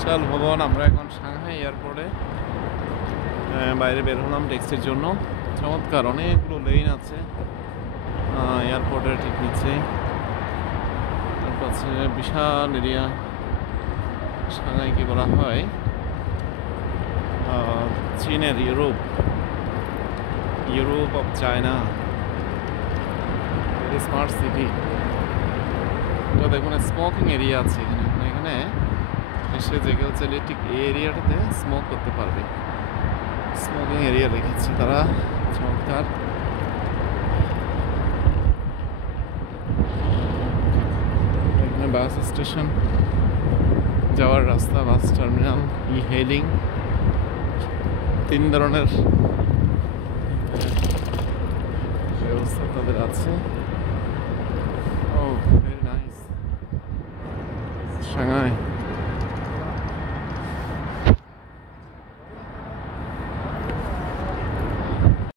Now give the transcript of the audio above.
বিশাল ভবন। আমরা এখন সাংহাই এয়ারপোর্টে বাইরে বের হলাম ট্যাক্সির জন্য। চমৎকার, অনেকগুলো লেন আছে এয়ারপোর্টের ঠিক নিচে। তারপর আছে বিশাল এরিয়া। সাংহাইকে বলা হয় চীনের Europe of China. Very smart city. এটা দেখুন স্মোকিং এরিয়া আছে এখানে। এখানে এসে যে কেউ চাইলে ঠিক এই এরিয়াটাতে স্মোক করতে পারবে। স্মোকিং এরিয়া রেখেছে তারা, চমৎকার। এখানে বাস স্টেশন যাওয়ার রাস্তা, বাস টার্মিনাল, হেলিং, 3 ধরনের ব্যবস্থা তাদের আছে। ও ভেরি নাইস সাংহাই।